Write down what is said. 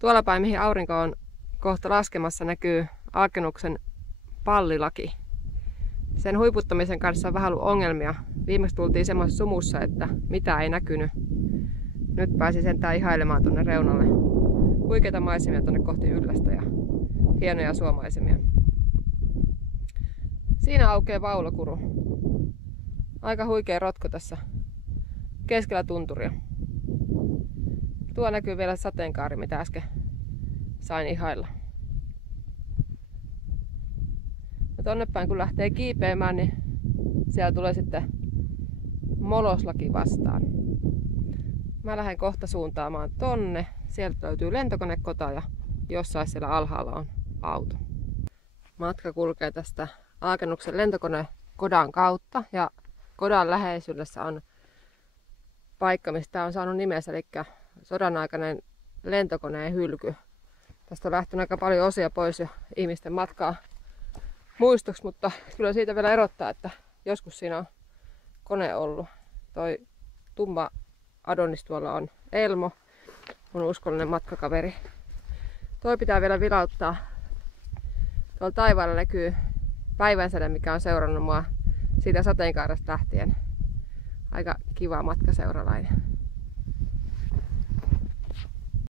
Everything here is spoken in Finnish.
Tuolla päin, mihin aurinko on kohta laskemassa, näkyy Aakenuksen pallilaki. Sen huiputtamisen kanssa on vähän ollut ongelmia. Viimeksi tultiin semmoisessa sumussa, että mitä ei näkynyt. Nyt pääsi sentään ihailemaan tuonne reunalle. Huikeita maisemia tuonne kohti Yllästä ja hienoja suomaisemia. Siinä aukeaa Vaulokuru. Aika huikea rotko tässä keskellä tunturia. Tuo näkyy vielä sateenkaari, mitä äsken sain ihailla. Ja tonne päin kun lähtee kiipeämään, niin siellä tulee sitten Moloslaki vastaan. Mä lähden kohta suuntaamaan tonne. Sieltä löytyy lentokonekota ja jossain siellä alhaalla on auto. Matka kulkee tästä Aakenuksen lentokonekodan kautta ja kodan läheisyydessä on paikka, mistä on saanut nimensä, eli sodan aikainen lentokoneen hylky. Tästä on lähtenyt aika paljon osia pois jo ihmisten matkaa muistoksi, mutta kyllä siitä vielä erottaa, että joskus siinä on kone ollut. Toi tumma Adonis tuolla on Elmo, mun uskollinen matkakaveri. Toi pitää vielä vilauttaa. Tuolla taivaalla näkyy päivänsäde, mikä on seurannut mua siitä sateenkaaresta lähtien. Aika kiva matkaseuralainen.